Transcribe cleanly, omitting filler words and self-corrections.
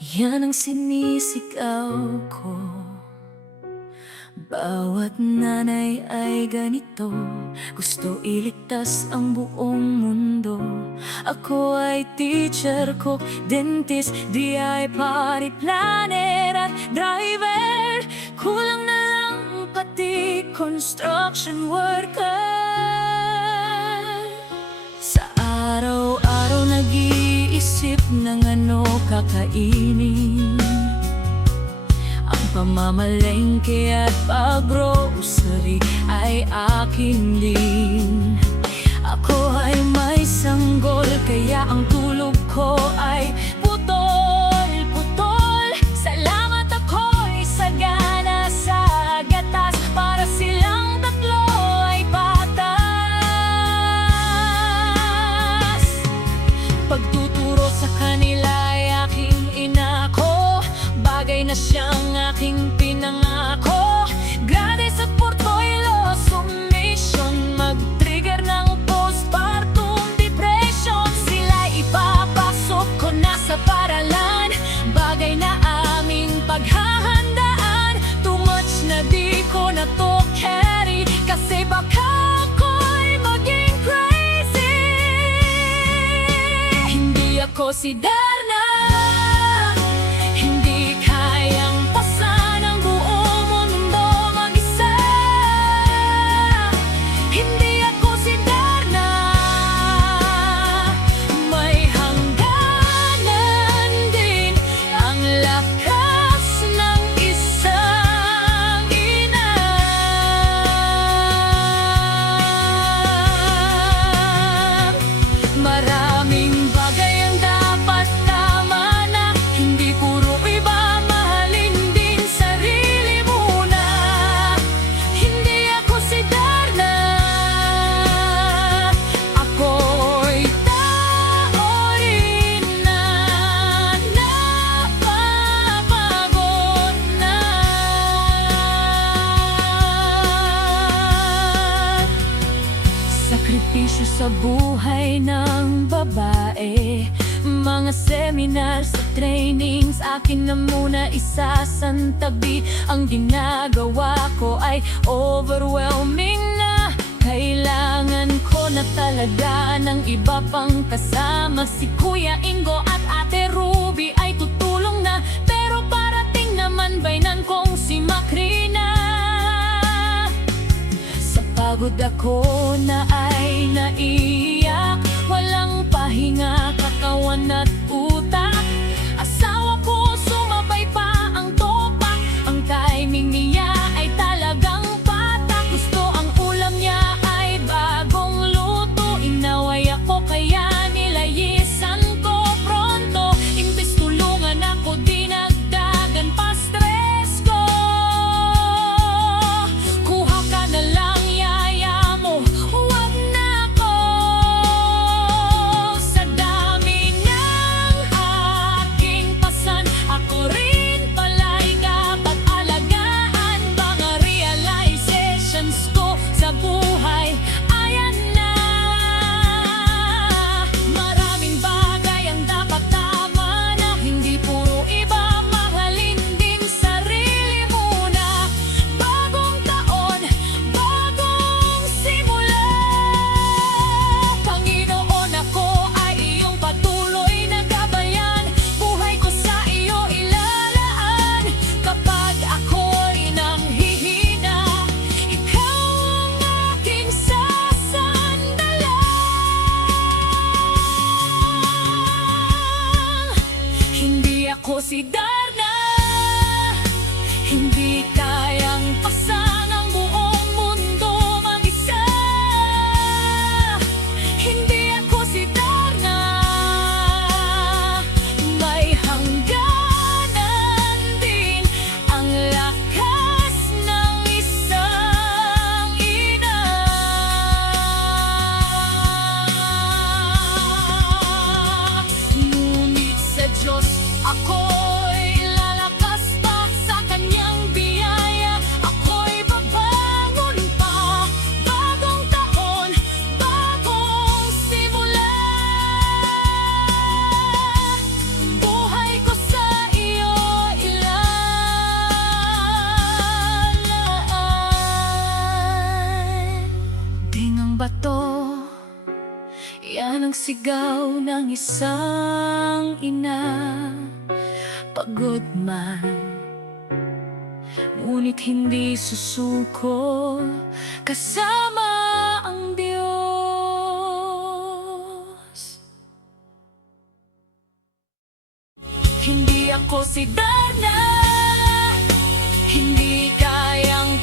Yan ang sinisigaw ko. Bawat nanay ay ganito, gusto iligtas ang buong mundo. Ako ay teacher, cook, dentist, DI, party planner at driver. Kulang na lang pati construction worker. Sa araw-araw nag-iisip ng ano kakainin, pamamalengke at pag-grocery ay akin din. Ako ay may sanggol, kaya ang tulog ko ay putol-putol. Salamat ako'y sagana sa gatas, para silang tatlo ay patas. Pagtuturo sa kanila ay aking inako, bagay na siyang aking pinangako. Grades at portfolio, submission, mag-trigger ng postpartum depression. Sila'y ipapasok ko na sa paralan, bagay na aming paghahandaan. Too much na di ko na to carry, kasi baka ako'y maging crazy. Hindi ako si Darna, hindi kayang pasan ang buong mundo mag-isa. Hindi ako si Darna, may hangganan din ang lakas ng isang ina. Maraming bagay ang dapat tama na, hindi puro iba, mahalin din sarili muna. Hindi ako si Darna, ako'y tao rin na napapagod na. Sakripisyo sa buhay ng babae, mga seminar sa trainings, akin na muna isasantabi. Ang ginagawa ko ay overwhelming na, kailangan ko na talaga ng iba pang kasama. Si Kuya Ingo at Ate Ruby ay tutulong na, pero parating naman bainan kong si Macrina. Sa pagod ako na ay naiyak, walang pahinga, katawan at utak. Asawa ko sumabay pa ang topak, ang timing niya ay talagang patak. Gusto ang ulam niya ay bagong luto, inaway ako kaya nilayisan ko pronto. Imbes tulungan ako, dinagdagan pa stress ko. Kuha ka na lang yaya mo, huwag na ako. Sa dami ng aking pasan, ako rin pala'y dapat alagaan. Mga realizations ko sa buhay, ayan na. Maraming bagay ang dapat tama na, hindi puro iba, mahalin din sarili muna. Bagong taon, bagong simula. Panginoon, ako ay iyong patuloy na gabayan, buhay ko sa iyo ilalaan. Kapag ako'y nanghihina, ikaw ang aking sasandalang. Hindi ako si Darna, hindi kayang pasan ang buong mundo mag-isa. Hindi ako si Darna, may hangganan din ang lakas ng isang ina. Ngunit sa Diyos ako'y lalakas pa, sa kanyang biyaya. ng isang ina. Pagod man, ngunit hindi susuko, kasama ang Diyos. Hindi ako si Darna, hindi kayang